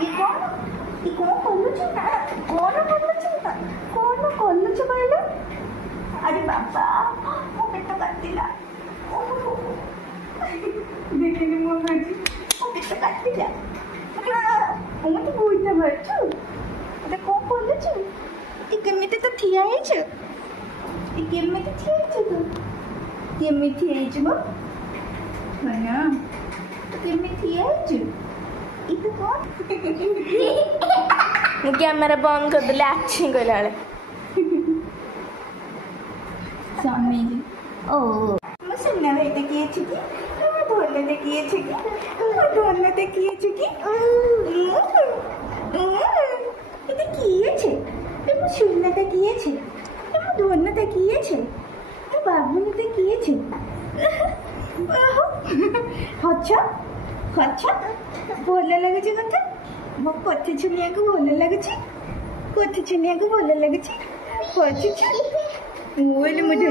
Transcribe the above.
ये कौन खोलुଛୁ कौन खोलुଛୁ କହିଲ? अरे बाबा ମୋ ପେଟ କାଟିଲା। ଦେଖିନି ମୋ ଭାଜି ମୋ ପେଟ କାଟିଲା। ମୋତେ ବହୁତ ଭରଛୁ। ଏଟା କଣ ଖୋଲୁଛୁ? ଏ କେମିତି ତ ଠିଆ ହେଇଛୁ? ଏ କେମିତି ଠିଆ ହେଇଛୁ ତୁ? କେମିତି ହେଇଛୁ ମୋ? ନା କେମିତି ଠିଆ ହେଇଛୁ? ये तो कौन? कैमरा बंद कर दे अच्छी कहला स्वामी जी ओ मैं सुनना भाई तो किए छी की मैं बोलने तो किए छी की मैं बोलने तो किए छी की ये किए छे मैं सुनने तो किए छे मैं बोलने तो किए छे मैं बाबू ने तो किए छे अच्छा अच्छा बोलने लगे छी कथा मो कथि छुनिया को बोलने लगे छी कथि छुनिया को बोलने लगे छी कथि छ बोल मुझे